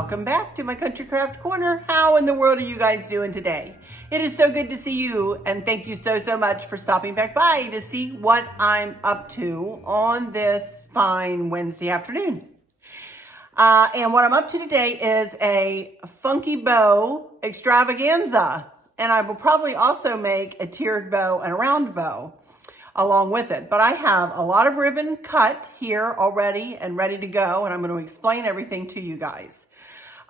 welcome back to my Country Craft Corner. How in the world are you guys doing today? It is so good to see you, and thank you so much for stopping back by to see what I'm up to on this fine Wednesday afternoon. And what I'm up to today is a Funky Bow Extravaganza, and I will probably also make a tiered bow and a round bow along with it. But I have a lot of ribbon cut here already and ready to go, and I'm going to explain everything to you guys.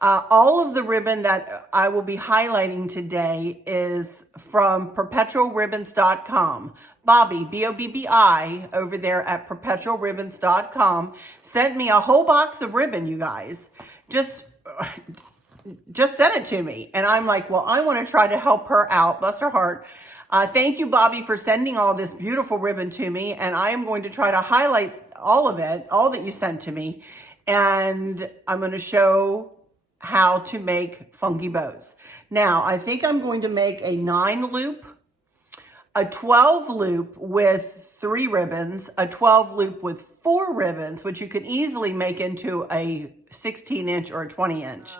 All of the ribbon that I will be highlighting today is from perpetualribbons.com. Bobby, B-O-B-B-I, over there at perpetualribbons.com, sent me a whole box of ribbon, you guys. Just sent it to me. And I'm like, well, I want to try to help her out. Bless her heart. Thank you, Bobby, for sending all this beautiful ribbon to me. And I am going to try to highlight all of it, all that you sent to me. And I'm going to show how to make funky bows. Now, I think I'm going to make a 9 loop, a 12 loop with 3 ribbons, a 12 loop with 4 ribbons, which you can easily make into a 16-inch or a 20-inch.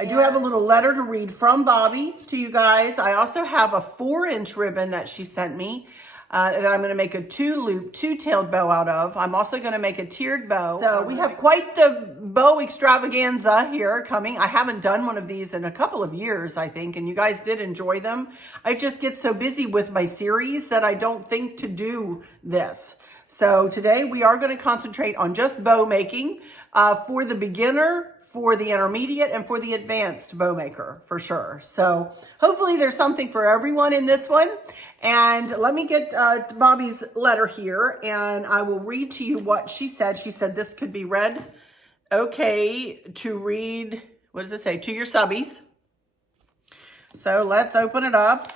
I do have a little letter to read from Bobby to you guys. I also have a 4-inch ribbon that she sent me that I'm going to make a 2-loop, 2-tailed bow out of. I'm also going to make a tiered bow. So we have quite the bow extravaganza here coming. I haven't done one of these in a couple of years, I think, and you guys did enjoy them. I just get so busy with my series that I don't think to do this. So today we are going to concentrate on just bow making for the beginner, for the intermediate, and for the advanced bow maker, for sure. So hopefully there's something for everyone in this one. And let me get Bobby's letter here, and I will read to you what she said. She said this could be read, okay, to read, what does it say? To your subbies. So let's open it up.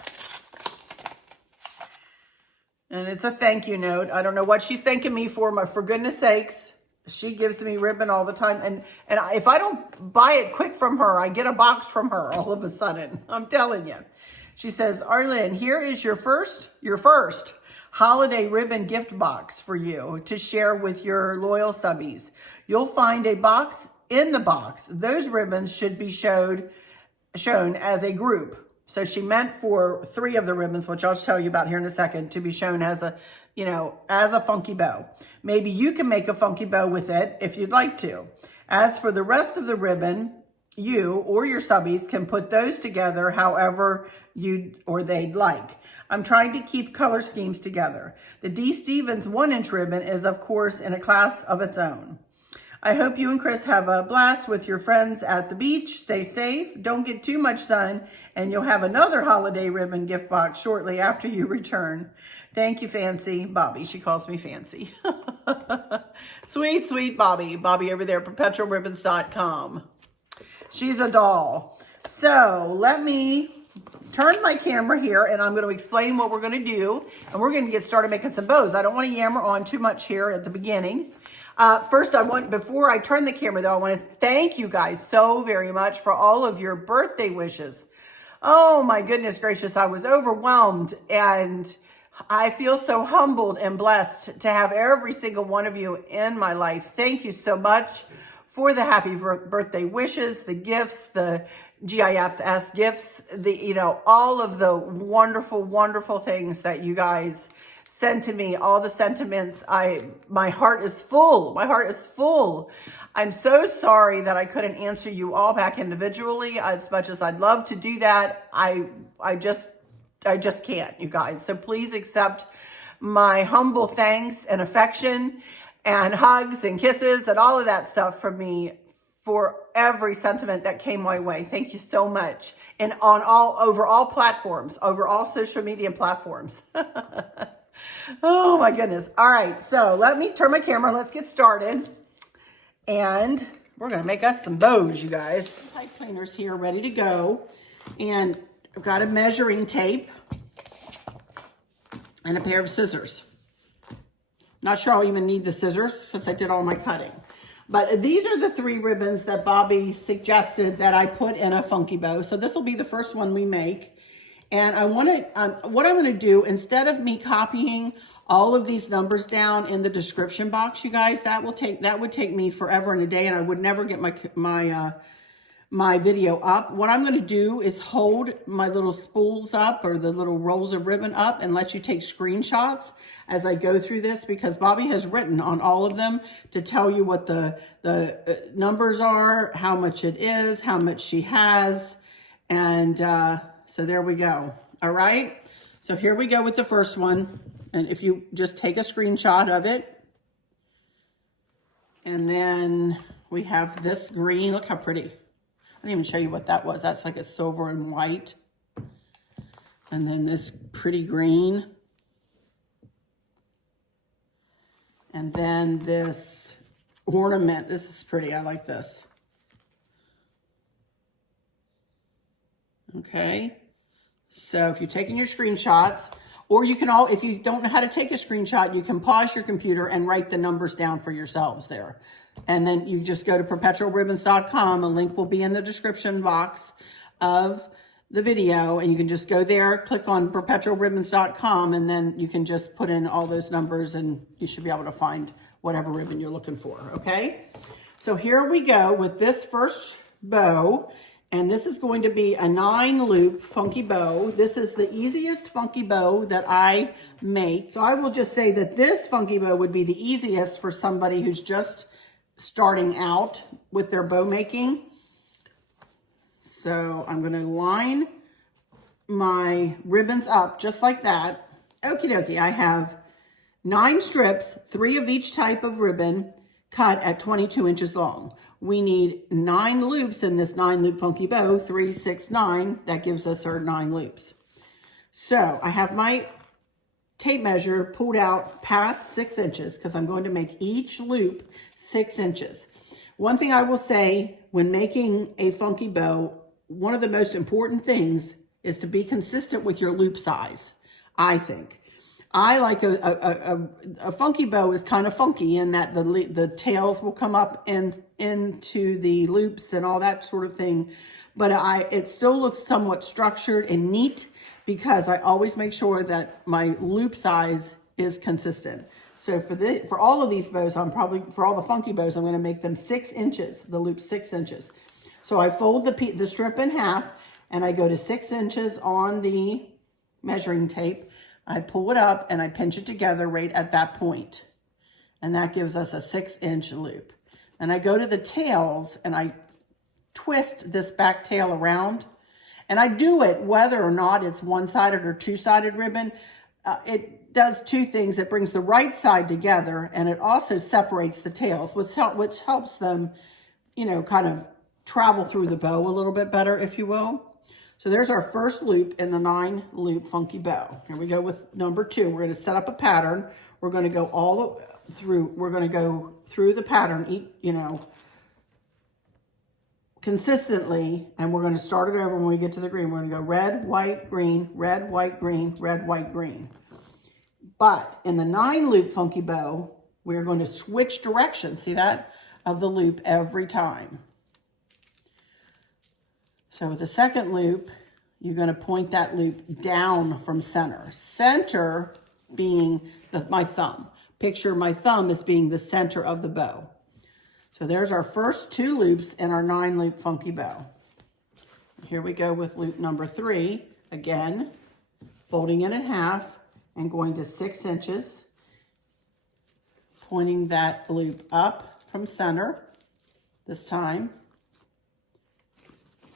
And it's a thank you note. I don't know what she's thanking me for goodness sakes. She gives me ribbon all the time. And if I don't buy it quick from her, I get a box from her all of a sudden. I'm telling you. She says, Arlene, here is your first holiday ribbon gift box for you to share with your loyal subbies. You'll find a box in the box. Those ribbons should be shown as a group. So she meant for 3 of the ribbons, which I'll tell you about here in a second, to be shown as a, as a funky bow. Maybe you can make a funky bow with it if you'd like to. As for the rest of the ribbon, you or your subbies can put those together however you or they'd like. I'm trying to keep color schemes together. The D. Stevens 1-inch ribbon is, of course, in a class of its own. I hope you and Chris have a blast with your friends at the beach. Stay safe. Don't get too much sun, and you'll have another holiday ribbon gift box shortly after you return. Thank you, Fancy. Bobby. She calls me Fancy. Sweet, sweet Bobby. Bobby over there, perpetualribbons.com. She's a doll. So let me turn my camera here, and I'm going to explain what we're going to do, and we're going to get started making some bows. I don't want to yammer on too much here at the beginning. First, before I turn the camera though, I want to thank you guys so very much for all of your birthday wishes. Oh my goodness gracious, I was overwhelmed, and I feel so humbled and blessed to have every single one of you in my life. Thank you so much for the happy birthday wishes, the gifts, the GIFs gifts, all of the wonderful, wonderful things that you guys send to me, all the sentiments. My heart is full. My heart is full. I'm so sorry that I couldn't answer you all back individually as much as I'd love to do that. I just can't, you guys. So please accept my humble thanks and affection and hugs and kisses and all of that stuff from me for every sentiment that came my way. Thank you so much. And over all platforms, over all social media platforms. Oh my goodness. All right. So let me turn my camera. Let's get started. And we're going to make us some bows, you guys. Pipe cleaners here ready to go. And I've got a measuring tape and a pair of scissors. Not sure I'll even need the scissors since I did all my cutting. But these are the 3 ribbons that Bobby suggested that I put in a funky bow. So this will be the first one we make. And I want to, what I'm going to do, instead of me copying all of these numbers down in the description box, you guys, that would take me forever and a day, and I would never get my my video up. What I'm going to do is hold my little spools up, or the little rolls of ribbon up, and let you take screenshots as I go through this, because Bobby has written on all of them to tell you what the numbers are, how much it is, how much she has. And so there we go. All right. So here we go with the first one. And if you just take a screenshot of it, and then we have this green. Look how pretty. I didn't even show you what that was. That's like a silver and white. And then this pretty green. And then this ornament. This is pretty. I like this. Okay. So if you're taking your screenshots, or you can if you don't know how to take a screenshot, you can pause your computer and write the numbers down for yourselves there. And then you just go to perpetualribbons.com. A link will be in the description box of the video, and you can just go there, click on perpetualribbons.com, and then you can just put in all those numbers, and you should be able to find whatever ribbon you're looking for, okay? So here we go with this first bow, and this is going to be a 9-loop funky bow. This is the easiest funky bow that I make. So I will just say that this funky bow would be the easiest for somebody who's just starting out with their bow making. So I'm going to line my ribbons up just like that. Okie dokie. I have 9 strips, 3 of each type of ribbon, cut at 22 inches long. We need 9 loops in this 9-loop funky bow. 3, 6, 9. That gives us our 9 loops. So I have my tape measure pulled out past 6 inches, because I'm going to make each loop 6 inches. One thing I will say when making a funky bow, one of the most important things is to be consistent with your loop size, I think. I like a funky bow is kind of funky in that the tails will come up into the loops and all that sort of thing. But it still looks somewhat structured and neat, because I always make sure that my loop size is consistent. So for all of these bows, for all the funky bows, I'm going to make them 6 inches, the loop 6 inches. So I fold the strip in half, and I go to 6 inches on the measuring tape. I pull it up and I pinch it together right at that point. And that gives us a 6-inch loop. And I go to the tails and I twist this back tail around. And I do it whether or not it's one-sided or two-sided ribbon. It does 2 things. It brings the right side together, and it also separates the tails, which helps them, you know, kind of travel through the bow a little bit better, if you will. So there's our first loop in the 9-loop funky bow. Here we go with number 2. We're going to set up a pattern. We're going to go all through. We're going to go through the pattern, you know, consistently, and we're going to start it over when we get to the green. We're going to go red, white, green, red, white, green, red, white, green. But in the 9-loop funky bow, we're going to switch directions, see that, of the loop every time. So with the second loop, you're going to point that loop down from center. Center being my thumb. Picture my thumb as being the center of the bow. So there's our first 2 loops in our 9-loop funky bow. Here we go with loop number 3. Again, folding it in half and going to 6 inches. Pointing that loop up from center this time.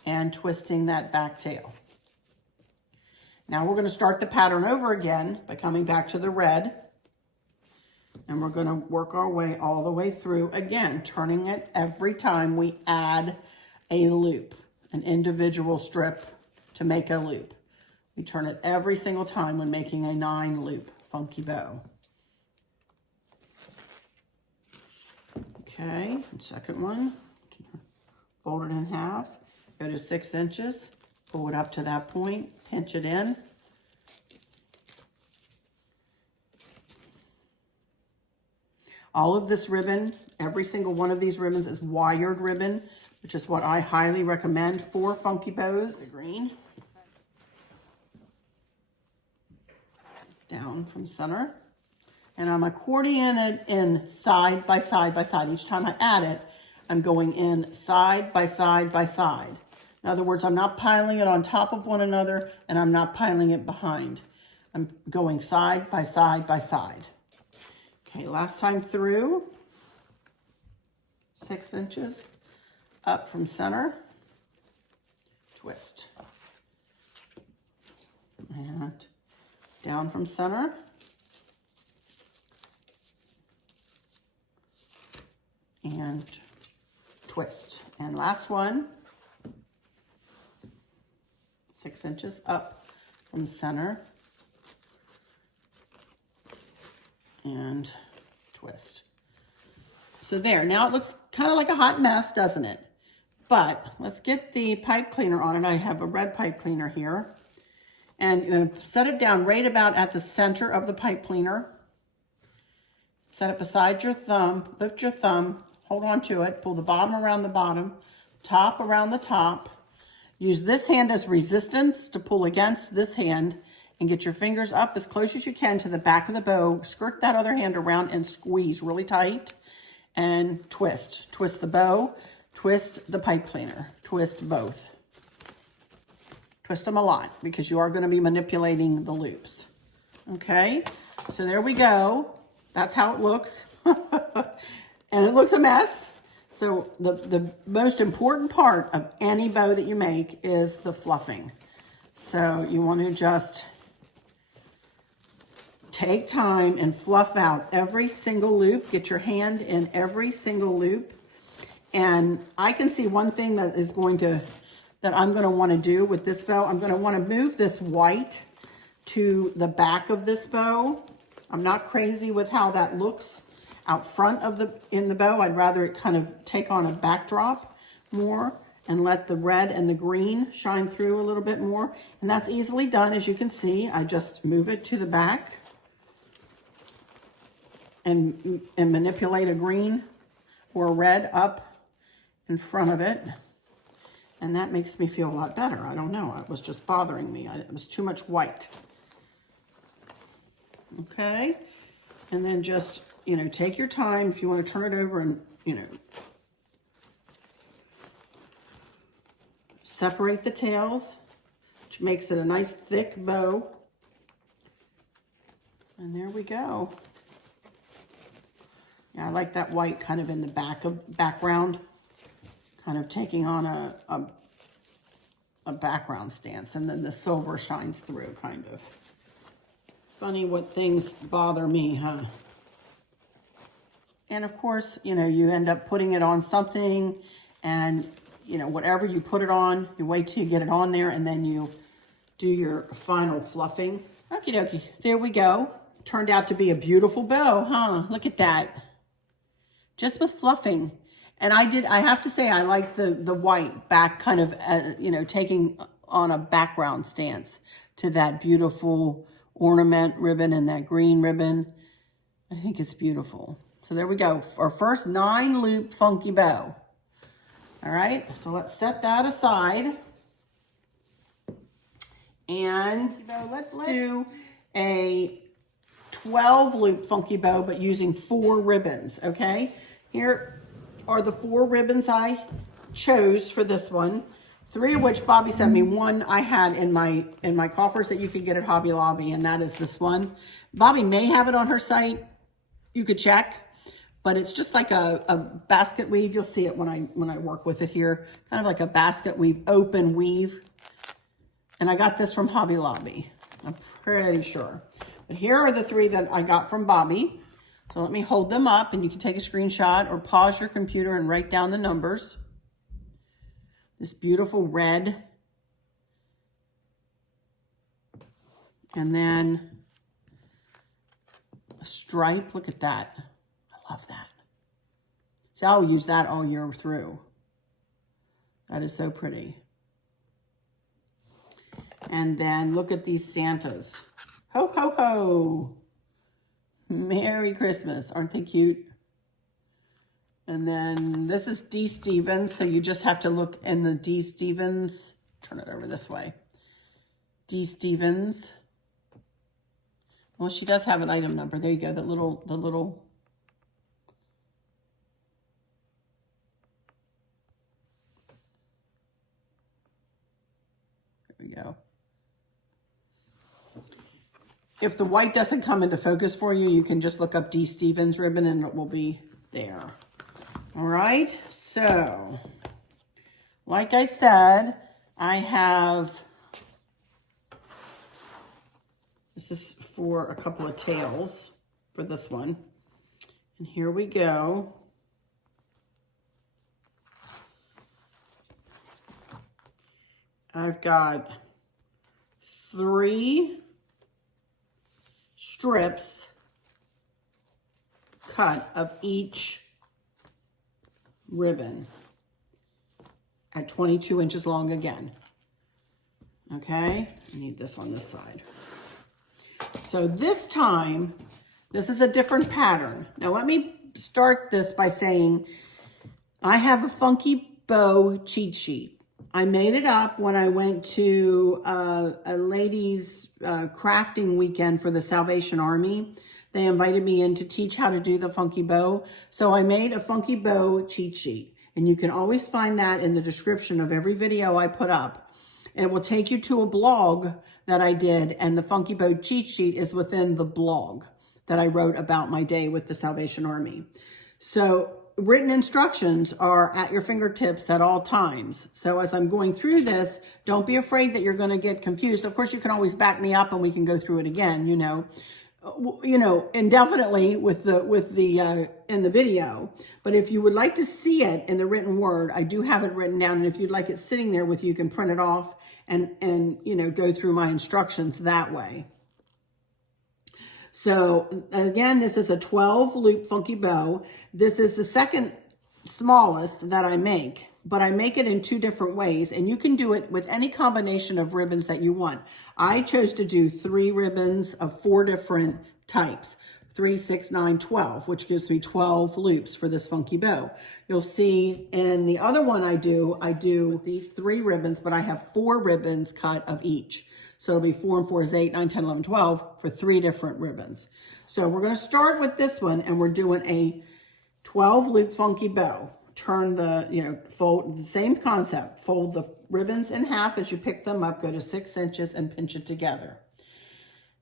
And twisting that back tail. Now we're going to start the pattern over again by coming back to the red. And we're going to work our way all the way through, again, turning it every time we add a loop, an individual strip to make a loop. We turn it every single time when making a 9-loop funky bow. Okay, second one, fold it in half. Go to 6 inches, pull it up to that point, pinch it in. All of this ribbon, every single one of these ribbons is wired ribbon, which is what I highly recommend for funky bows. The green. Down from center. And I'm accordioning it in side by side by side. Each time I add it, I'm going in side by side by side. In other words, I'm not piling it on top of one another, and I'm not piling it behind. I'm going side by side by side. Okay, last time through, 6 inches up from center, twist. And down from center, and twist. And last one, 6 inches up from center, and twist. So there, now it looks kind of like a hot mess, doesn't it? But let's get the pipe cleaner on it. I have a red pipe cleaner here. And you're going to set it down right about at the center of the pipe cleaner. Set it beside your thumb, lift your thumb, hold on to it, pull the bottom around the bottom, top around the top. Use this hand as resistance to pull against this hand, and get your fingers up as close as you can to the back of the bow. Skirt that other hand around and squeeze really tight and twist. Twist the bow, twist the pipe cleaner, twist both. Twist them a lot because you are going to be manipulating the loops. Okay, so there we go. That's how it looks. And it looks a mess. So the most important part of any bow that you make is the fluffing. So you want to just take time and fluff out every single loop. Get your hand in every single loop. And I can see one thing that I'm going to want to do with this bow. I'm going to want to move this white to the back of this bow. I'm not crazy with how that looks out front of in the bow. I'd rather it kind of take on a backdrop more and let the red and the green shine through a little bit more. And that's easily done, as you can see. I just move it to the back and manipulate a green or a red up in front of it. And that makes me feel a lot better. I don't know. It was just bothering me. It was too much white. Okay. And then just, take your time. If you want to turn it over and, separate the tails, which makes it a nice thick bow. And there we go. Yeah, I like that white kind of in the background, kind of taking on a background stance, and then the silver shines through, kind of. Funny what things bother me, huh? And of course, you end up putting it on something, and whatever you put it on, you wait till you get it on there, and then you do your final fluffing. Okie dokie, there we go. Turned out to be a beautiful bow, huh? Look at that. Just with fluffing. And I have to say, I like the white back kind of, taking on a background stance to that beautiful ornament ribbon and that green ribbon. I think it's beautiful. So there we go. Our first 9 loop funky bow. All right, so let's set that aside. And let's do a 12 loop funky bow, but using 4 ribbons, okay? Here are the 4 ribbons I chose for this one. 3 of which Bobby sent me. 1 I had in my coffers that you could get at Hobby Lobby, and that is this one. Bobby may have it on her site. You could check, but it's just like a basket weave. You'll see it when I work with it here. Kind of like a basket weave, open weave. And I got this from Hobby Lobby, I'm pretty sure. But here are the 3 that I got from Bobby. So let me hold them up, and you can take a screenshot or pause your computer and write down the numbers. This beautiful red. And then a stripe. Look at that. I love that. So I'll use that all year through. That is so pretty. And then look at these Santas. Ho, ho, ho. Merry Christmas. Aren't they cute? And then this is D. Stevens. So you just have to look in the D. Stevens. Turn it over this way. D. Stevens. Well, she does have an item number. There you go. The little If the white doesn't come into focus for you, you can just look up D. Stevens ribbon and it will be there. All right, so like I said, I have, this is for a couple of tails for this one. And here we go. I've got 3 strips cut of each ribbon at 22 inches long again. Okay, I need this on this side. So this time, this is a different pattern. Now let me start this by saying I have a Funky Bow cheat sheet. I made it up when I went to a ladies' crafting weekend for the Salvation Army. They invited me in to teach how to do the Funky Bow. So I made a Funky Bow cheat sheet. And you can always find that in the description of every video I put up. It will take you to a blog that I did, and the Funky Bow cheat sheet is within the blog that I wrote about my day with the Salvation Army. So written instructions are at your fingertips at all times. So as I'm going through this, don't be afraid that you're going to get confused. Of course, you can always back me up and we can go through it again, you know, indefinitely with the in the video. But if you would like to see it in the written word, I do have it written down. And if you'd like it sitting there with you, you can print it off and you know, go through my instructions that way. So again, this is a 12 loop Funky Bow. This is the second smallest that I make, but I make it in 2 different ways, and you can do it with any combination of ribbons that you want. I chose to do 3 ribbons of 4 different types, 3, 6, 9, 12, which gives me 12 loops for this Funky Bow. You'll see in the other one I do these 3 ribbons, but I have 4 ribbons cut of each. So it'll be 4 and 4 is 8, 9, 10, 11, 12 for 3 different ribbons. So we're going to start with this one, and we're doing a 12 loop Funky Bow. Turn the, you know, fold, the same concept. Fold the ribbons in half as you pick them up, go to 6 inches and pinch it together.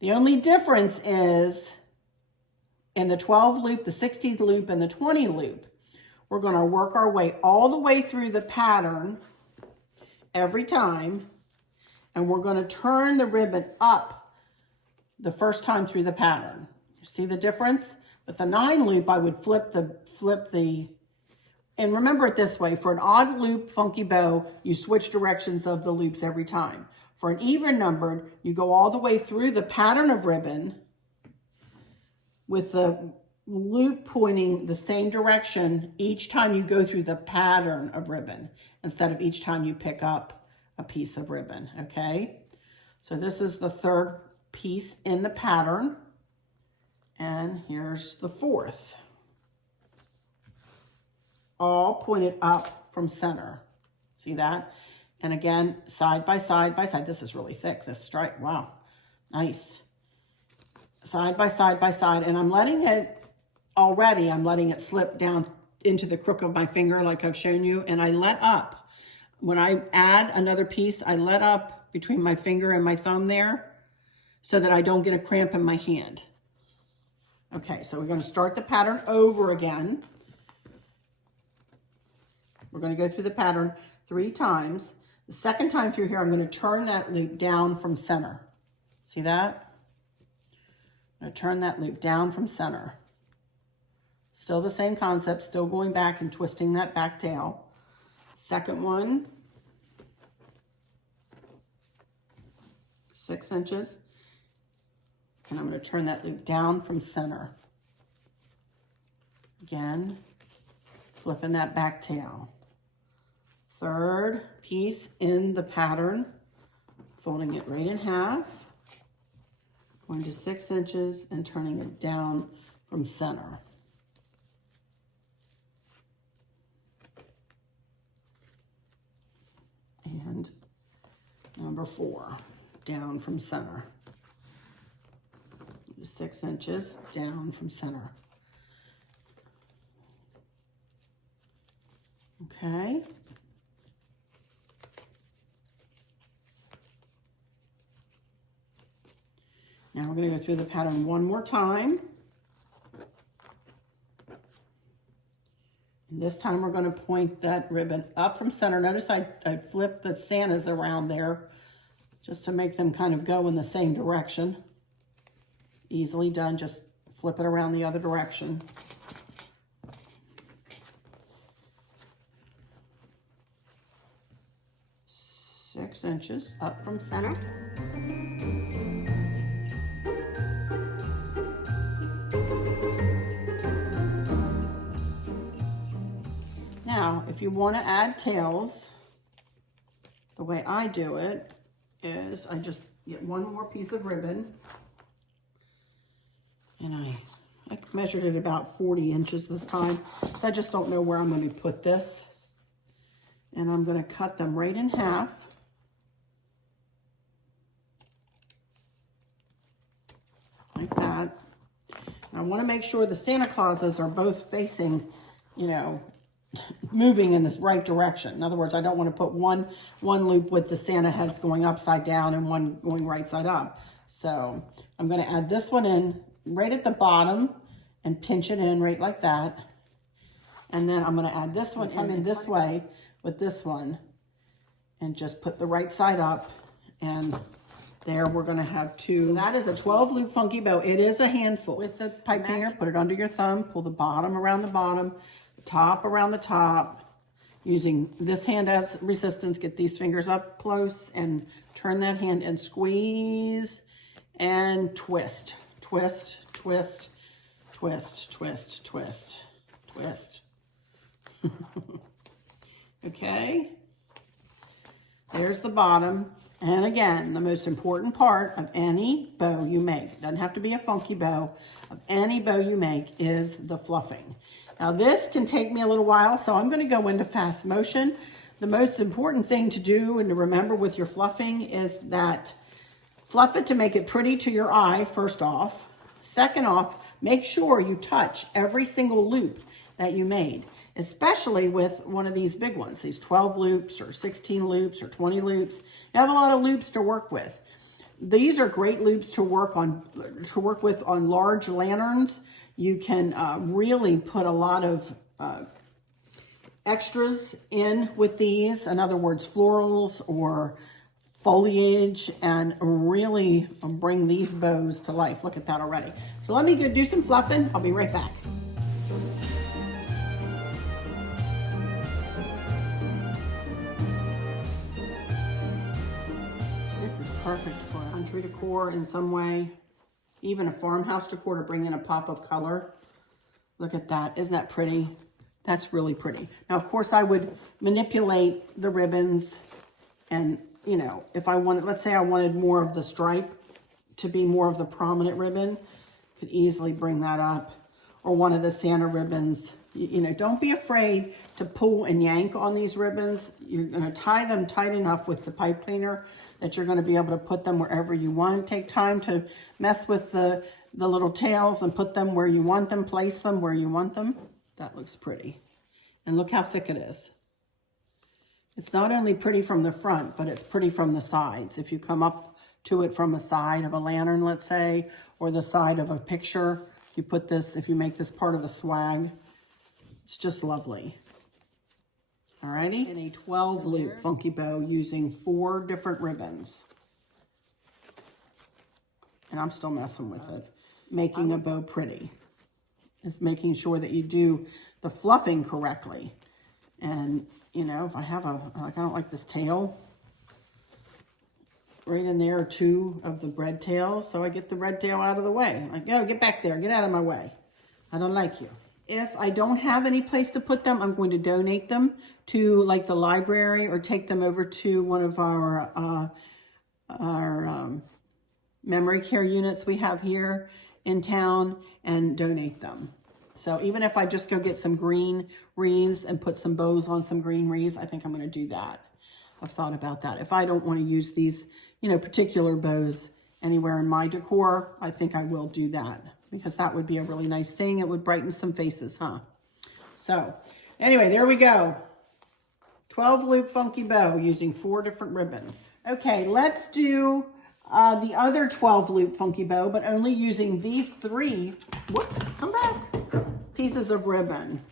The only difference is in the 12 loop, the 16th loop, and the 20 loop, we're going to work our way all the way through the pattern every time. And we're going to turn the ribbon up the first time through the pattern. You see the difference? With the 9 loop, I would flip the, and remember it this way, for an odd loop Funky Bow, you switch directions of the loops every time. For an even numbered, you go all the way through the pattern of ribbon with the loop pointing the same direction each time you go through the pattern of ribbon, instead of each time you pick up a piece of ribbon, okay? So this is the 3rd piece in the pattern, and here's the 4th. All pointed up from center. See that? And again, side by side by side. This is really thick, this stripe. Wow, nice. Side by side by side, and I'm letting it slip down into the crook of my finger like I've shown you, and I let up. When I add another piece, I let up between my finger and my thumb there so that I don't get a cramp in my hand. Okay, so we're going to start the pattern over again. We're going to go through the pattern 3 times. The second time through here, I'm going to turn that loop down from center. See that? I'm going to turn that loop down from center. Still the same concept, still going back and twisting that back tail. Second one, 6 inches, and I'm going to turn that loop down from center. Again, flipping that back tail. 3rd piece in the pattern, folding it right in half, going to 6 inches and turning it down from center. And number 4, down from center. 6 inches down from center. Okay. Now Now we're going to go through the pattern one more time. And this time we're going to point that ribbon up from center. Notice I flipped the Santas around there just to make them kind of go in the same direction. Easily done, just flip it around the other direction. Six inches up from center. Now, if you want to add tails, the way I do it is I just get one more piece of ribbon, and I measured it about 40 inches this time. So I just don't know where I'm going to put this. And I'm going to cut them right in half. Like that. And I want to make sure the Santa Clauses are both facing, you know, moving in this right direction. In other words, I don't want to put one loop with the Santa heads going upside down and one going right side up. So I'm going to add this one in right at the bottom and pinch it in right like that. And then I'm going to add this one in this way with this one and just put the right side up, and there we're going to have two. So that is a 12 loop funky bow. It is a handful. With the pipe hanger, put it under your thumb, pull the bottom around the bottom, top around the top, using this hand as resistance. Get these fingers up close and turn that hand and squeeze and twist, twist, twist, twist, twist, twist, twist. Okay, there's the bottom. And again, the most important part of any bow you make, it doesn't have to be a funky bow, of any bow you make is the fluffing. Now this can take me a little while, so I'm going to go into fast motion. The most important thing to do and to remember with your fluffing is that fluff it to make it pretty to your eye, first off. Second off, make sure you touch every single loop that you made, especially with one of these big ones, these 12 loops or 16 loops or 20 loops. You have a lot of loops to work with. These are great loops to work with on large lanterns. You can really put a lot of extras in with these, in other words, florals or foliage, and really bring these bows to life. Look at that already. So let me go do some fluffing. I'll be right back. This is perfect for country decor in some way, even a farmhouse decor to bring in a pop of color. Look at that. Isn't that pretty? That's really pretty. Now, of course, I would manipulate the ribbons, and, you know, if I wanted, let's say I wanted more of the stripe to be more of the prominent ribbon, could easily bring that up. Or one of the Santa ribbons. You know, don't be afraid to pull and yank on these ribbons. You're going to tie them tight enough with the pipe cleaner that you're going to be able to put them wherever you want. Take time to mess with the little tails and put them where you want them, place them where you want them. That looks pretty. And look how thick it is. It's not only pretty from the front, but it's pretty from the sides. If you come up to it from a side of a lantern, let's say, or the side of a picture, you put this, if you make this part of the swag, it's just lovely. Alrighty, and a 12 loop funky bow using 4 different ribbons. And I'm still messing with it. Making a bow pretty is making sure that you do the fluffing correctly. And, you know, if I have I don't like this tail. Right in there are 2 of the red tails, so I get the red tail out of the way. Like, oh, get back there, get out of my way. I don't like you. If I don't have any place to put them, I'm going to donate them to like the library or take them over to one of our memory care units we have here in town and donate them. So even if I just go get some green wreaths and put some bows on some green wreaths, I think I'm going to do that. I've thought about that. If I don't want to use these, you know, particular bows anywhere in my decor, I think I will do that, because that would be a really nice thing. It would brighten some faces, huh? So anyway, there we go. 12 loop funky bow using 4 different ribbons. Okay, let's do the other 12 loop Funky Bow, but only using these 3, whoops, come back, pieces of ribbon.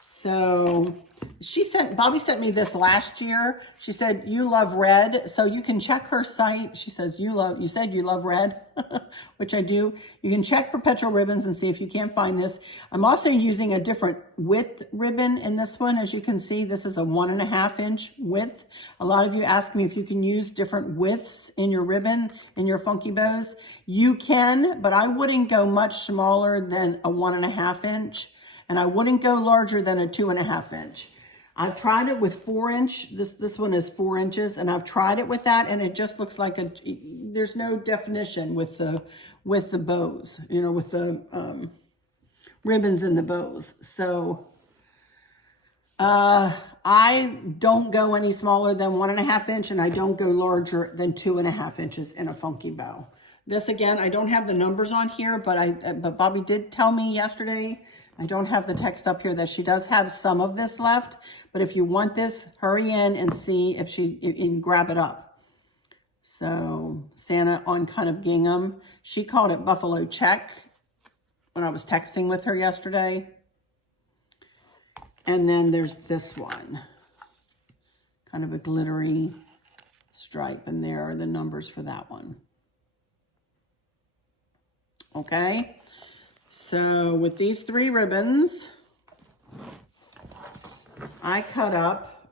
So Bobby sent me this last year. She said, you love red. So you can check her site. She says, you said you love red, which I do. You can check Perpetual Ribbons and see if you can't find this. I'm also using a different width ribbon in this one. As you can see, this is a 1.5 inch width. A lot of you ask me if you can use different widths in your ribbon, in your Funky Bows. You can, but I wouldn't go much smaller than a 1.5 inch. And I wouldn't go larger than a 2.5 inch. I've tried it with 4 inch. This one is 4 inches, and I've tried it with that, and it just looks like there's no definition with the bows, you know, with the ribbons in the bows. So I don't go any smaller than 1.5 inch, and I don't go larger than 2.5 inches in a Funky Bow. This again, I don't have the numbers on here, but Bobby did tell me yesterday. I don't have the text up here that she does have some of this left, but if you want this, hurry in and see if you can grab it up. So Santa on kind of gingham. She called it buffalo check when I was texting with her yesterday. And then there's this one, kind of a glittery stripe, and there are the numbers for that one. Okay. So with these 3 ribbons, I cut up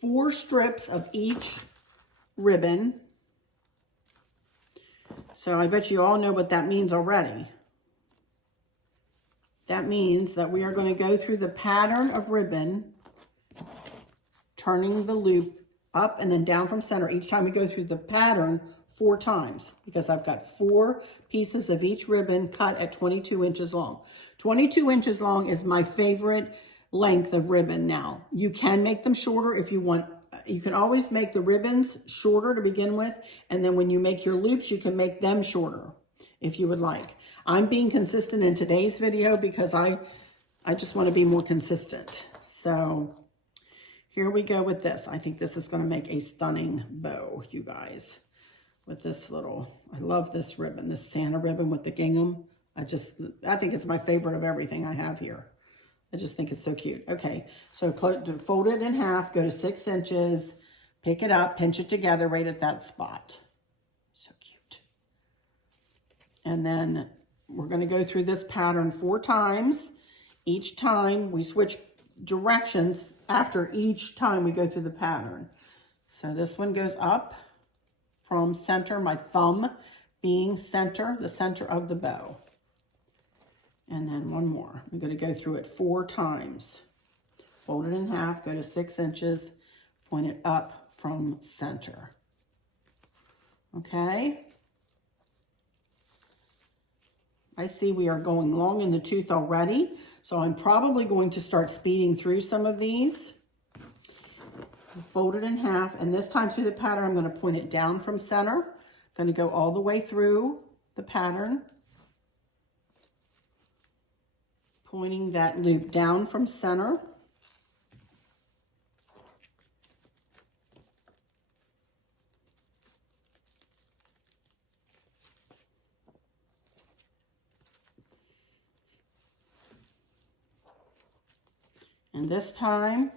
4 strips of each ribbon. So I bet you all know what that means already. That means that we are going to go through the pattern of ribbon, turning the loop up and then down from center each time we go through the pattern 4 times, because I've got 4 pieces of each ribbon cut at 22 inches long. 22 inches long is my favorite length of ribbon now. You can make them shorter if you want. You can always make the ribbons shorter to begin with, and then when you make your loops, you can make them shorter if you would like. I'm being consistent in today's video because I just want to be more consistent. So here we go with this. I think this is going to make a stunning bow, you guys. With this little, I love this ribbon, this Santa ribbon with the gingham. I think it's my favorite of everything I have here. I just think it's so cute. Okay, so fold it in half, go to 6 inches, pick it up, pinch it together right at that spot. So cute. And then we're gonna go through this pattern 4 times. Each time we switch directions after each time we go through the pattern. So this one goes up from center, my thumb being center, the center of the bow. And then one more. I'm going to go through it 4 times. Fold it in half, go to 6 inches, point it up from center. Okay. I see we are going long in the tooth already, so I'm probably going to start speeding through some of these. Fold it in half, and this time through the pattern, I'm going to point it down from center. I'm going to go all the way through the pattern, pointing that loop down from center. And this time,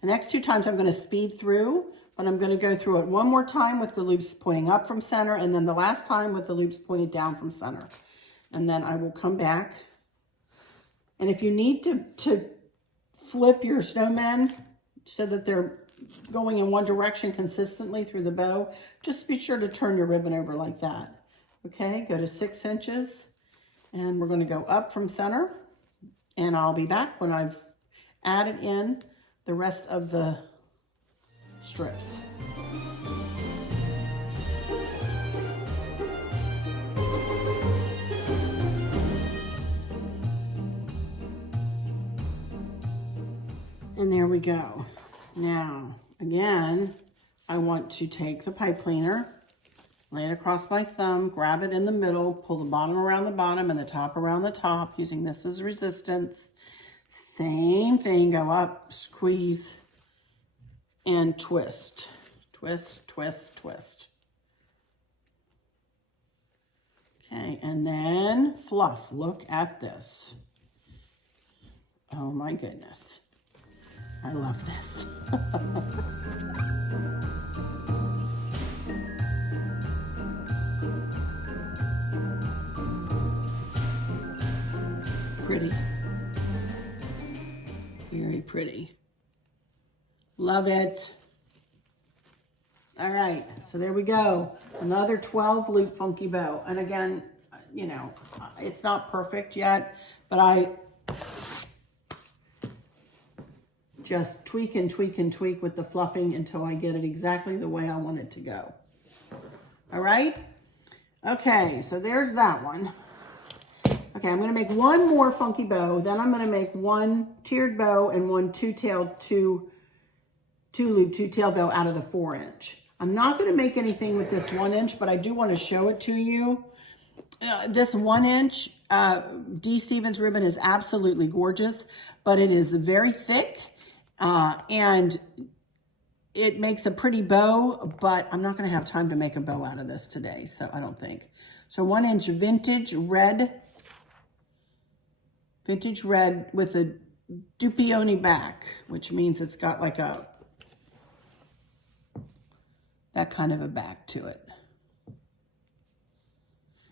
the next 2 times I'm going to speed through, but I'm going to go through it one more time with the loops pointing up from center, and then the last time with the loops pointed down from center. And then I will come back. And if you need to flip your snowmen so that they're going in one direction consistently through the bow, just be sure to turn your ribbon over like that. Okay, go to 6 inches, and we're going to go up from center, and I'll be back when I've added in the rest of the strips. And there we go. Now, again, I want to take the pipe cleaner, lay it across my thumb, grab it in the middle, pull the bottom around the bottom and the top around the top, using this as resistance. Same thing, go up, squeeze, and twist. Twist, twist, twist. Okay, and then fluff. Look at this. Oh my goodness. I love this. Pretty. Very pretty. Love it. All right, so there we go. Another 12 loop funky bow. And again, you know, it's not perfect yet, but I just tweak and tweak and tweak with the fluffing until I get it exactly the way I want it to go. All right? Okay, so there's that one. Okay, I'm gonna make one more funky bow, then I'm gonna make one tiered bow and one two-tailed, two-loop, two-tailed bow out of the 4-inch. I'm not gonna make anything with this 1-inch, but I do wanna show it to you. This 1-inch D. Stevens ribbon is absolutely gorgeous, but it is very thick and it makes a pretty bow, but I'm not gonna have time to make a bow out of this today, so I don't think. So 1-inch vintage red with a Dupioni back, which means it's got like that kind of a back to it.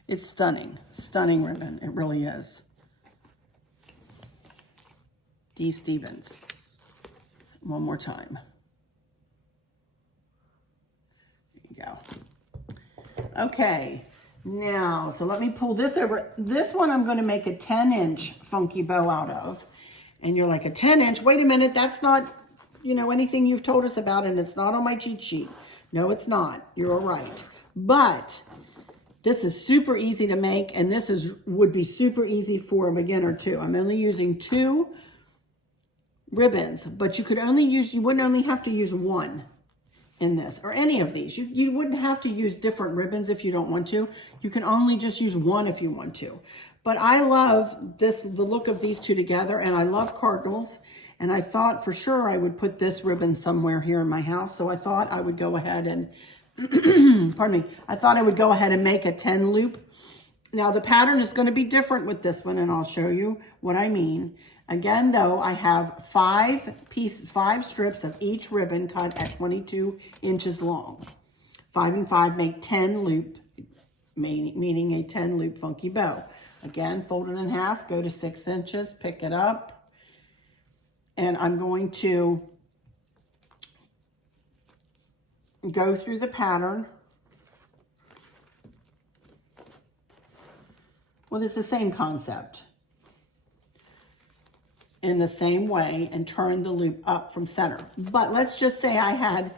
It's stunning, stunning ribbon. It really is. D. Stevens. One more time. There you go. Okay, now, so let me pull this over. This one I'm going to make a 10-inch funky bow out of. And you're like, a 10-inch? Wait a minute, that's not, you know, anything you've told us about, and it's not on my cheat sheet. No, it's not. You're all right. But this is super easy to make, and this would be super easy for a beginner too. I'm only using 2 ribbons, but you wouldn't only have to use 1 in this, or any of these. You wouldn't have to use different ribbons if you don't want to. You can only just use 1 if you want to. But I love the look of these 2 together, and I love cardinals. And I thought for sure I would put this ribbon somewhere here in my house. So I thought I would go ahead and, pardon me, I thought I would go ahead and make a 10 loop. Now the pattern is going to be different with this one, and I'll show you what I mean. Again, though, I have 5 strips of each ribbon cut at 22 inches long. 5 and 5 make 10 loop, meaning a 10 loop funky bow. Again, fold it in half, go to 6 inches, pick it up. And I'm going to go through the pattern. Well, it's the same concept. In the same way, and turn the loop up from center. But let's just say I had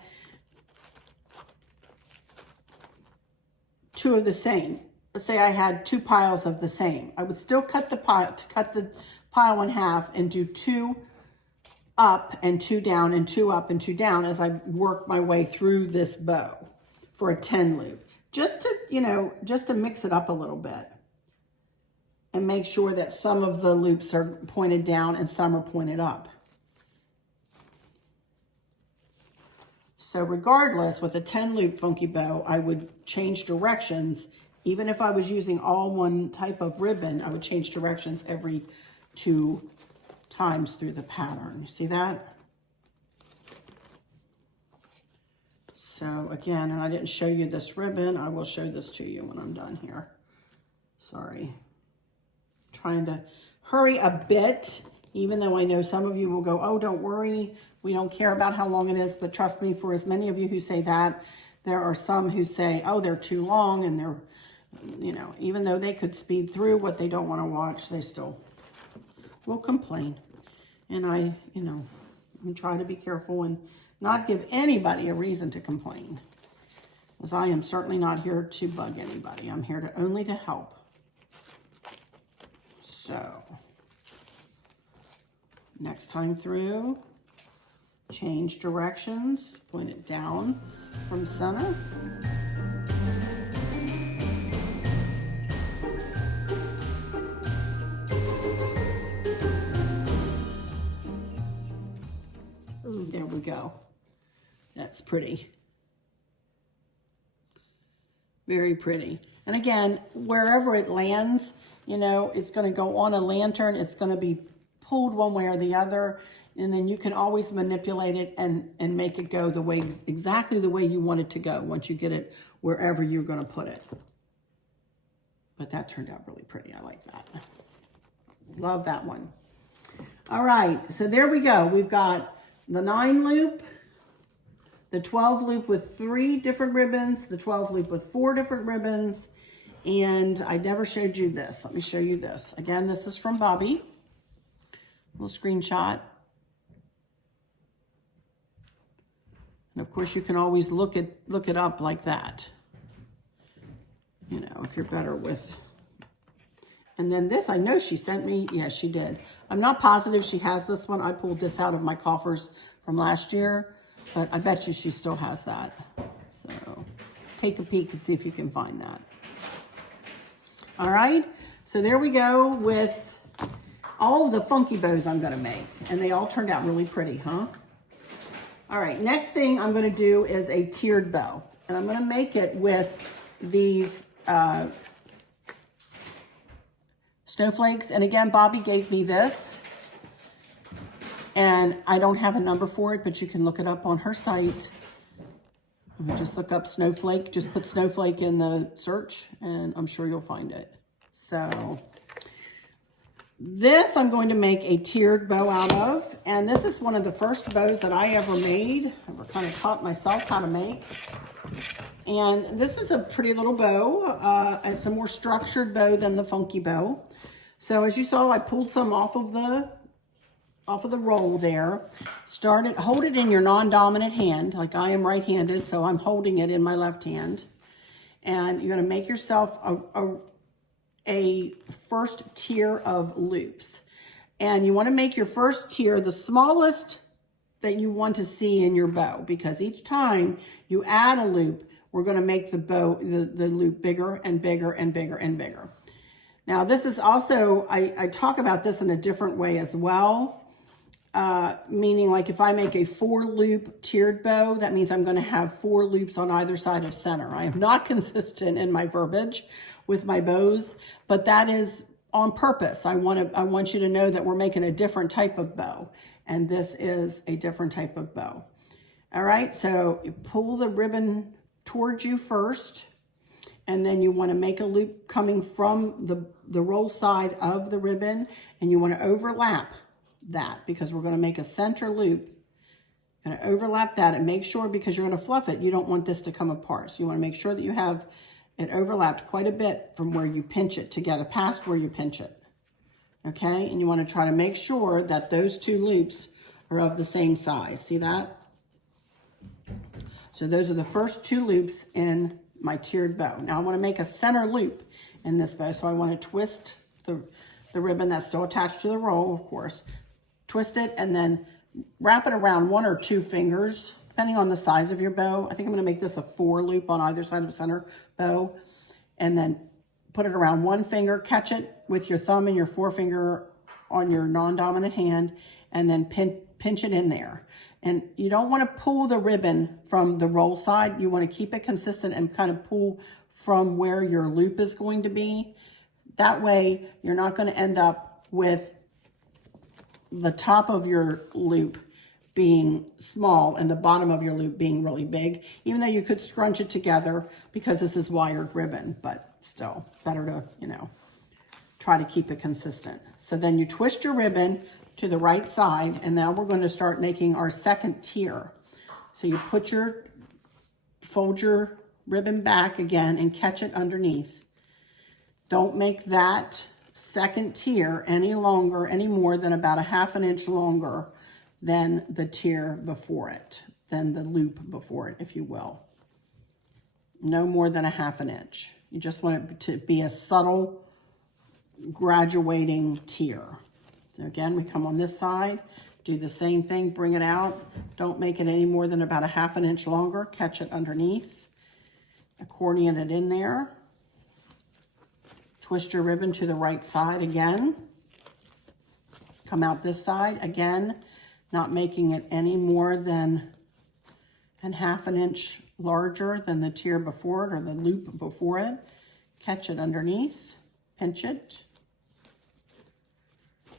2 of the same. Let's say I had 2 piles of the same. I would still cut the pile in half and do 2 up and 2 down and 2 up and 2 down as I work my way through this bow for a 10 loop. Just to, you know, just to mix it up a little bit and make sure that some of the loops are pointed down and some are pointed up. So regardless, with a 10 loop funky bow, I would change directions. Even if I was using all one type of ribbon, I would change directions every 2 times through the pattern. You see that? So again, and I didn't show you this ribbon. I will show this to you when I'm done here. Sorry. Trying to hurry a bit, even though I know some of you will go, oh, don't worry, we don't care about how long it is. But trust me, for as many of you who say that, there are some who say, oh, they're too long, and they're, you know, even though they could speed through what they don't want to watch, they still will complain. And I, you know, try to be careful and not give anybody a reason to complain, as I am certainly not here to bug anybody. I'm here to only to help. So, next time through, change directions, point it down from center. Ooh, there we go. That's pretty. Very pretty. And again, wherever it lands, you know, it's going to go on a lantern. It's going to be pulled one way or the other. And then you can always manipulate it and make it go the way, exactly the way you want it to go once you get it wherever you're going to put it. But that turned out really pretty. I like that. Love that one. All right, so there we go. We've got the 9 loop, the 12 loop with 3 different ribbons, the 12 loop with 4 different ribbons, and I never showed you this. Let me show you this. Again, this is from Bobby. Little screenshot. And of course, you can always look it up like that. You know, if you're better with. And then this, I know she sent me. Yes, she did. I'm not positive she has this one. I pulled this out of my coffers from last year, but I bet you she still has that. So take a peek and see if you can find that. All right. So there we go with all of the funky bows I'm going to make. And they all turned out really pretty, huh? All right. Next thing I'm going to do is a tiered bow. And I'm going to make it with these snowflakes. And again, Bobby gave me this. And I don't have a number for it, but you can look it up on her site. Let me just look up snowflake. Just put snowflake in the search, and I'm sure you'll find it. So this I'm going to make a tiered bow out of. And this is one of the first bows that I ever made. I ever kind of taught myself how to make. And this is a pretty little bow. It's a more structured bow than the funky bow. So as you saw, I pulled some off of the roll there. Hold it in your non-dominant hand, like I am right-handed, so I'm holding it in my left hand. And you're gonna make yourself a first tier of loops. And you wanna make your first tier the smallest that you want to see in your bow, because each time you add a loop, we're going to make the bow, the loop bigger and bigger and bigger and bigger. Now this is also, I talk about this in a different way as well. Meaning like if I make a 4 loop tiered bow, that means I'm going to have 4 loops on either side of center. I am not consistent in my verbiage with my bows, but that is on purpose. I want you to know that we're making a different type of bow, and this is a different type of bow. All right, so you pull the ribbon towards you first, and then you want to make a loop coming from the roll side of the ribbon, and you want to overlap that because we're going to make a center loop. Going to overlap that and make sure, because you're going to fluff it, you don't want this to come apart. So you want to make sure that you have it overlapped quite a bit from where you pinch it together, past where you pinch it. Okay, and you want to try to make sure that those 2 loops are of the same size. See that? So those are the first 2 loops in my tiered bow. Now I want to make a center loop in this bow. So I want to twist the ribbon that's still attached to the roll, of course. Twist it and then wrap it around 1 or 2 fingers, depending on the size of your bow. I think I'm going to make this a 4 loop on either side of the center bow. And then put it around 1 finger, catch it with your thumb and your forefinger on your non-dominant hand, and then pinch it in there. And you don't want to pull the ribbon from the roll side. You want to keep it consistent and kind of pull from where your loop is going to be. That way, you're not going to end up with the top of your loop being small and the bottom of your loop being really big, even though you could scrunch it together because this is wired ribbon, but still better to, you know, try to keep it consistent. So then you twist your ribbon to the right side, and now we're going to start making our second tier. So you fold your ribbon back again and catch it underneath. Don't make that second tier any more than about 1/2 inch longer than the tier before it, than the loop before it, if you will. No more than 1/2 inch. You just want it to be a subtle graduating tier. So again, we come on this side, do the same thing, bring it out. Don't make it any more than about 1/2 inch longer. Catch it underneath, accordion it in there. Twist your ribbon to the right side again. Come out this side again, not making it any more than 1/2 inch larger than the tier before it or the loop before it. catch it underneath, pinch it,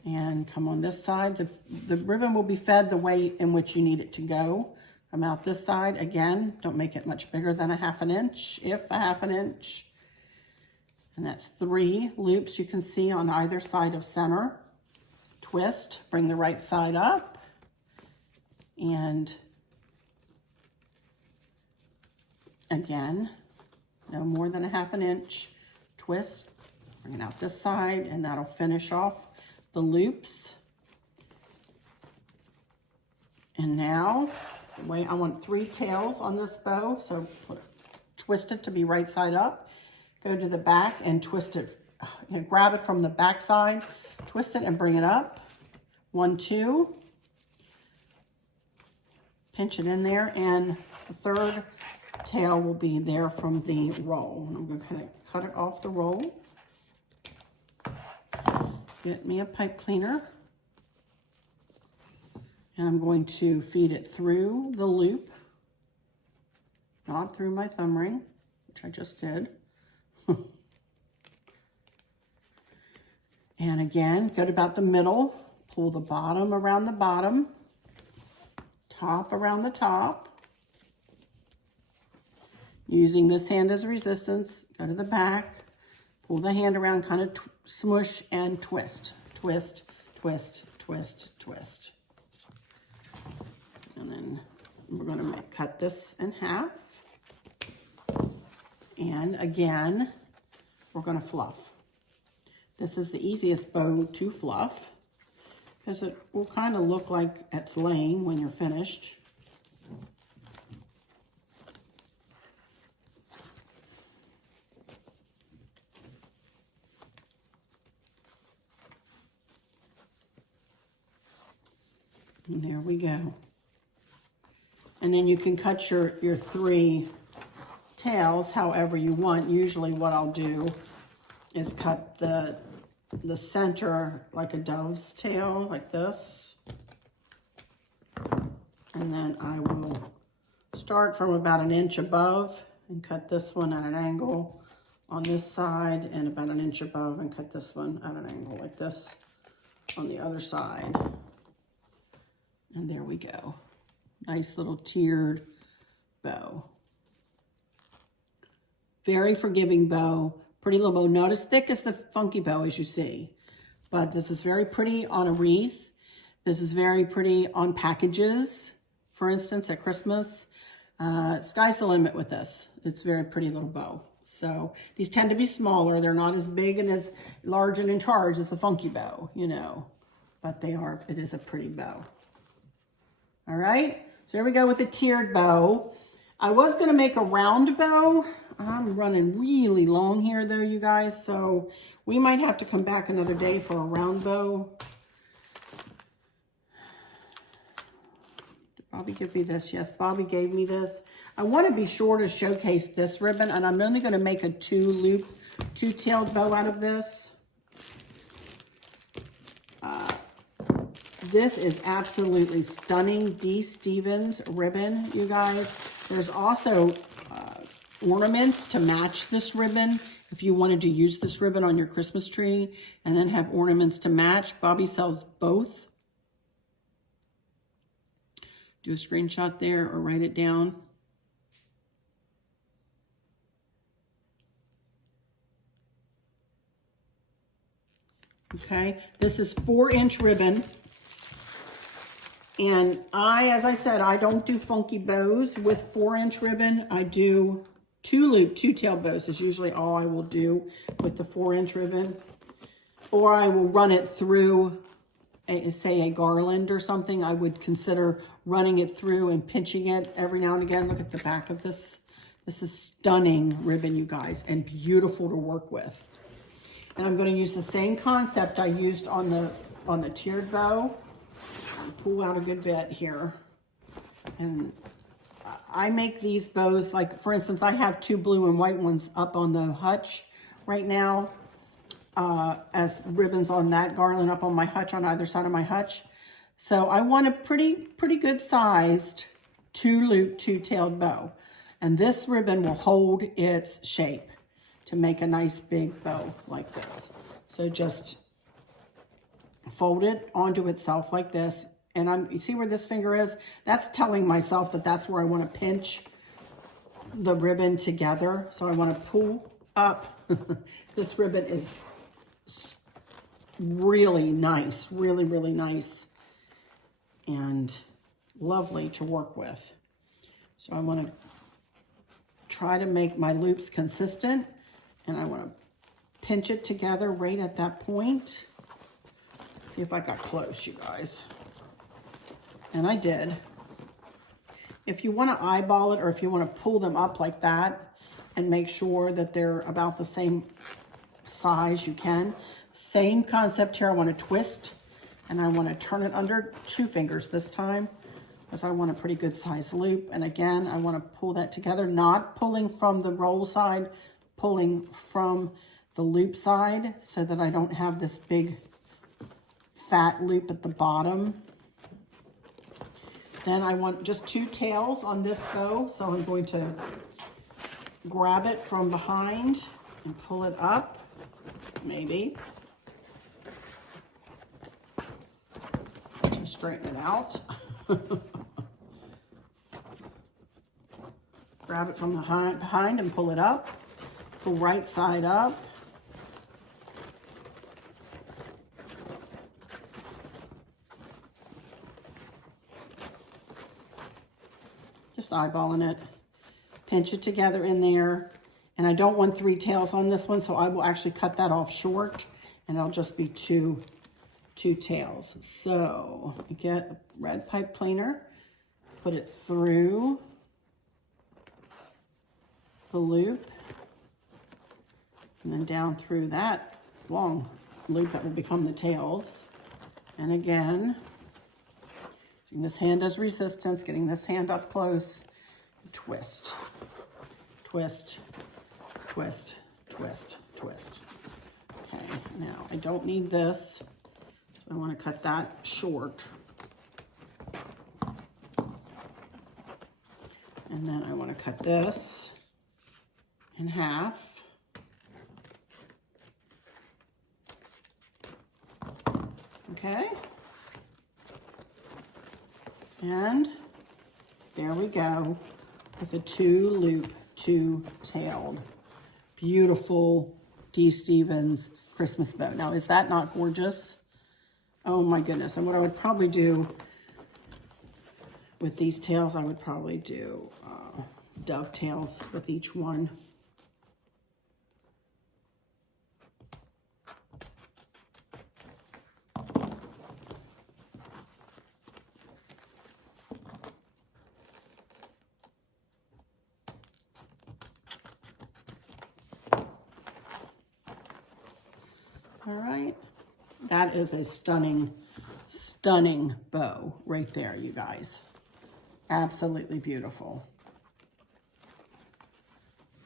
and come on this side. The ribbon will be fed the way in which you need it to go. Come out this side. Again, don't make it much bigger than a 1/2 inch, if a 1/2 inch. And that's 3 loops you can see on either side of center. Twist, bring the right side up, and again, no more than a 1/2 inch. Twist, bring it out this side, and that'll finish off the loops. And now, the way I want 3 tails on this bow, so twist it to be right side up. Go to the back and twist it, grab it from the back side, twist it and bring it up. 1, 2. Pinch it in there, and the 3rd tail will be there from the roll. I'm going to kind of cut it off the roll. Get me a pipe cleaner. And I'm going to feed it through the loop, not through my thumb ring, which I just did. And again, go to about the middle, pull the bottom around the bottom, top around the top. Using this hand as a resistance, go to the back, pull the hand around, kind of smush and twist, twist, twist, twist, twist. And then we're going to cut this in half. And again, we're going to fluff. This is the easiest bow to fluff because it will kind of look like it's laying when you're finished. And there we go. And then you can cut your 3 tails however you want. Usually what I'll do is cut the center like a dove's tail, like this. And then I will start from about 1 inch above and cut this one at an angle on this side, and about 1 inch above and cut this one at an angle like this on the other side. And there we go. Nice little tiered bow. Very forgiving bow. Pretty little bow. Not as thick as the funky bow as you see. But this is very pretty on a wreath. This is very pretty on packages. For instance, at Christmas. Sky's the limit with this. It's a very pretty little bow. So these tend to be smaller. They're not as big and as large and in charge as the funky bow, you know. But it is a pretty bow. All right, so here we go with the tiered bow. I was gonna make a round bow. I'm running really long here though, you guys, so we might have to come back another day for a round bow. Did Bobby give me this? Yes, Bobby gave me this. I want to be sure to showcase this ribbon, and I'm only gonna make a 2-tailed bow out of this. This is absolutely stunning D. Stevens ribbon, you guys. There's also ornaments to match this ribbon. If you wanted to use this ribbon on your Christmas tree and then have ornaments to match, Bobby sells both. Do a screenshot there or write it down. Okay, this is 4-inch ribbon. And as I said, I don't do funky bows with 4-inch ribbon. I do 2-tail bows is usually all I will do with the 4-inch ribbon. Or I will run it through, say a garland or something. I would consider running it through and pinching it every now and again. Look at the back of this. This is stunning ribbon, you guys, and beautiful to work with. And I'm going to use the same concept I used on the tiered bow. Pull out a good bit here. And I make these bows, like for instance, I have 2 blue and white ones up on the hutch right now as ribbons on that garland up on my hutch, on either side of my hutch. So I want a pretty good sized 2-loop, 2-tailed bow. And this ribbon will hold its shape. to make a nice big bow like this. So just fold it onto itself like this. And you see where this finger is? That's telling myself that that's where I want to pinch the ribbon together. So I want to pull up. This ribbon is really nice, really, really nice and lovely to work with. So I want to try to make my loops consistent, and I want to pinch it together right at that point. See if I got close, you guys. And I did. If you want to eyeball it, or if you want to pull them up like that and make sure that they're about the same size, you can. Same concept here. I want to twist, and I want to turn it under 2 fingers this time, because I want a pretty good size loop. And again, I want to pull that together, not pulling from the roll side, pulling from the loop side, so that I don't have this big fat loop at the bottom. Then I want just 2 tails on this bow, so I'm going to grab it from behind and pull it up, maybe. To straighten it out. Grab it from behind and pull it up. Pull right side up. Just eyeballing it. Pinch it together in there. And I don't want 3 tails on this one, so I will actually cut that off short, and it'll just be two tails. So you get a red pipe cleaner, put it through the loop, and then down through that long loop that will become the tails. And again, using this hand as resistance, getting this hand up close, twist, twist, twist, twist, twist. Okay, now I don't need this. I want to cut that short. And then I want to cut this in half. Okay. And there we go with a 2-loop, 2-tailed, beautiful D. Stevens Christmas bow. Now, is that not gorgeous? Oh my goodness. And what I would probably do with these tails, I would probably do dovetails with each one. All right, that is a stunning, stunning bow right there, you guys. Absolutely beautiful.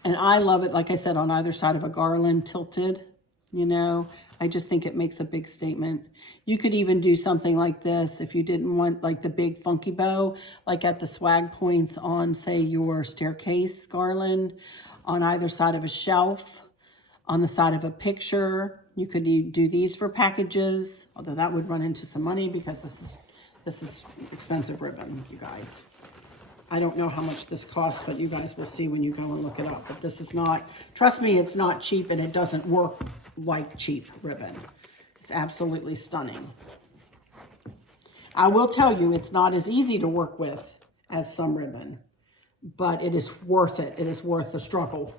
And I love it, like I said, on either side of a garland tilted, you know. I just think it makes a big statement. You could even do something like this if you didn't want like the big funky bow, like at the swag points on, say, your staircase garland, on either side of a shelf, on the side of a picture. You could do these for packages, although that would run into some money because this is expensive ribbon, you guys. I don't know how much this costs, but you guys will see when you go and look it up. But this is not, trust me, it's not cheap, and it doesn't work like cheap ribbon. It's absolutely stunning. I will tell you, it's not as easy to work with as some ribbon, but it is worth it. It is worth the struggle,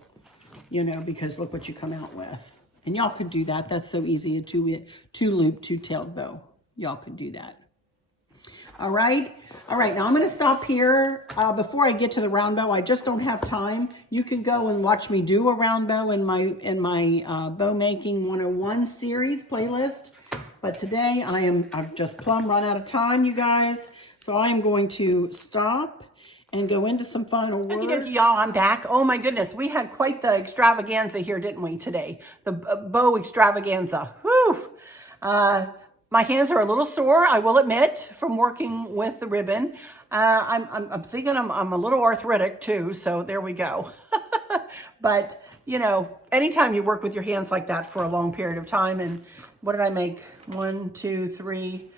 you know, because look what you come out with. And y'all could do that. That's so easy, a 2-loop, 2-tailed bow. Y'all could do that. All right. All right, now I'm going to stop here. Before I get to the round bow, I just don't have time. You can go and watch me do a round bow in my Bow Making 101 series playlist. But today I've just plumb run out of time, you guys. So I am going to stop and go into some final words. Okie y'all, I'm back. Oh my goodness, we had quite the extravaganza here, didn't we, today? The bow extravaganza. Whew. My hands are a little sore, I will admit, from working with the ribbon. I'm thinking I'm a little arthritic too, so there we go. But, you know, anytime you work with your hands like that for a long period of time, and what did I make? 1, 2, 3,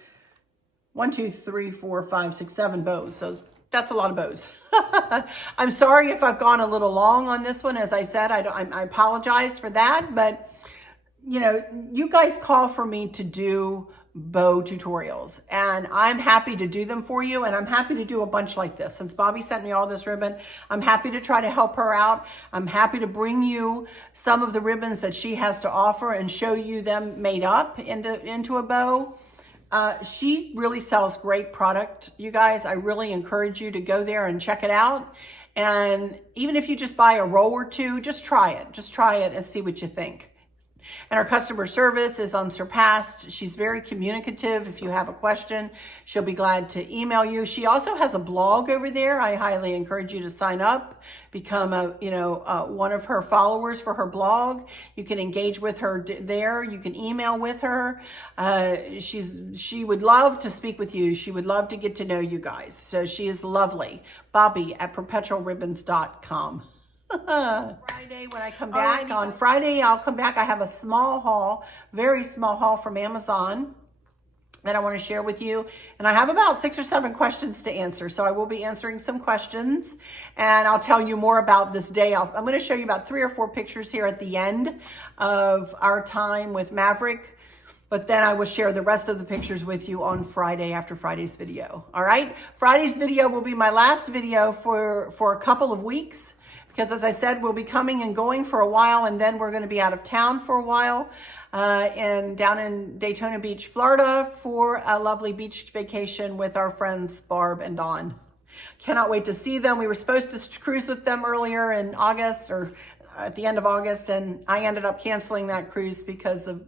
4, 5, 6, 7 bows. So that's a lot of bows. I'm sorry if I've gone a little long on this one. As I said, I apologize for that, but you know, you guys call for me to do bow tutorials, and I'm happy to do them for you, and I'm happy to do a bunch like this. Since Bobby sent me all this ribbon, I'm happy to try to help her out. I'm happy to bring you some of the ribbons that she has to offer and show you them made up into a bow. She really sells great product, you guys. I really encourage you to go there and check it out. And even if you just buy a roll or two, just try it. Just try it and see what you think. And our customer service is unsurpassed. She's very communicative. If you have a question, she'll be glad to email you. She also has a blog over there. I highly encourage you to sign up, become one of her followers for her blog. You can engage with her there. You can email with her. She would love to speak with you. She would love to get to know you guys. So she is lovely. Bobby at perpetualribbons.com. Friday when I come back. On Friday, I'll come back. I have a small haul, very small haul from Amazon that I want to share with you. And I have about 6 or 7 questions to answer. So I will be answering some questions, and I'll tell you more about this day. I'm going to show you about 3 or 4 pictures here at the end of our time with Maverick. But then I will share the rest of the pictures with you on Friday after Friday's video. All right. Friday's video will be my last video for a couple of weeks. Because as I said, we'll be coming and going for a while, and then we're going to be out of town for a while and down in Daytona Beach, Florida for a lovely beach vacation with our friends Barb and Dawn. Cannot wait to see them. We were supposed to cruise with them earlier in August, or at the end of August, and I ended up canceling that cruise because of,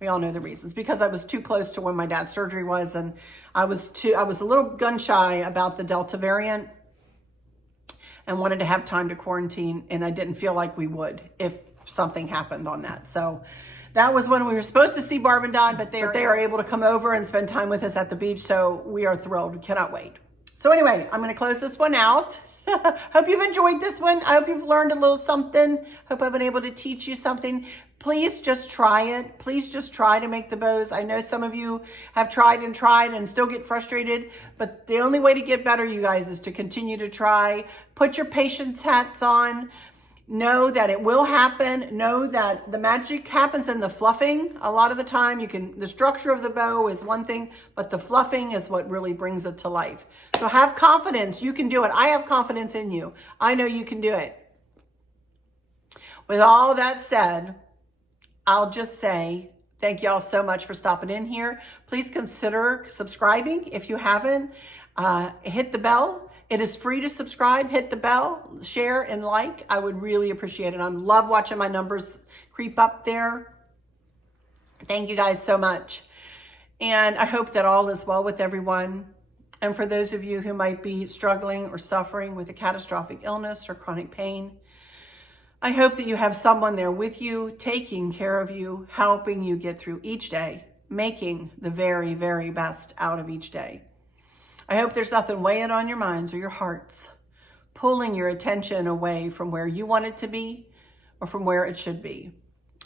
we all know the reasons, because I was too close to when my dad's surgery was, and I was a little gun shy about the Delta variant, and wanted to have time to quarantine, and I didn't feel like we would if something happened on that. So that was when we were supposed to see Barb and Don, but they are able to come over and spend time with us at the beach. So we are thrilled. We cannot wait. So anyway, I'm going to close this one out. Hope you've enjoyed this one. I hope you've learned a little something. Hope I've been able to teach you something. Please just try it. Please just try to make the bows. I know some of you have tried and still get frustrated, but the only way to get better, you guys, is to continue to try. Put your patience hats on. Know that it will happen. Know that the magic happens in the fluffing. A lot of the time, the structure of the bow is one thing, but the fluffing is what really brings it to life. So have confidence. You can do it. I have confidence in you. I know you can do it. With all that said, I'll just say thank y'all so much for stopping in here. Please consider subscribing if you haven't. Hit the bell. It is free to subscribe. Hit the bell, share, and like. I would really appreciate it. I love watching my numbers creep up there. Thank you guys so much. And I hope that all is well with everyone. And for those of you who might be struggling or suffering with a catastrophic illness or chronic pain, I hope that you have someone there with you, taking care of you, helping you get through each day, making the very, very best out of each day. I hope there's nothing weighing on your minds or your hearts, pulling your attention away from where you want it to be or from where it should be.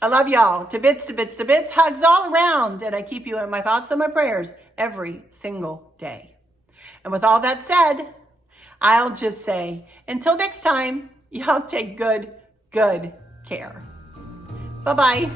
I love y'all. To bits, to bits, to bits. Hugs all around. And I keep you in my thoughts and my prayers every single day. And with all that said, I'll just say, until next time, y'all take good care. Bye-bye.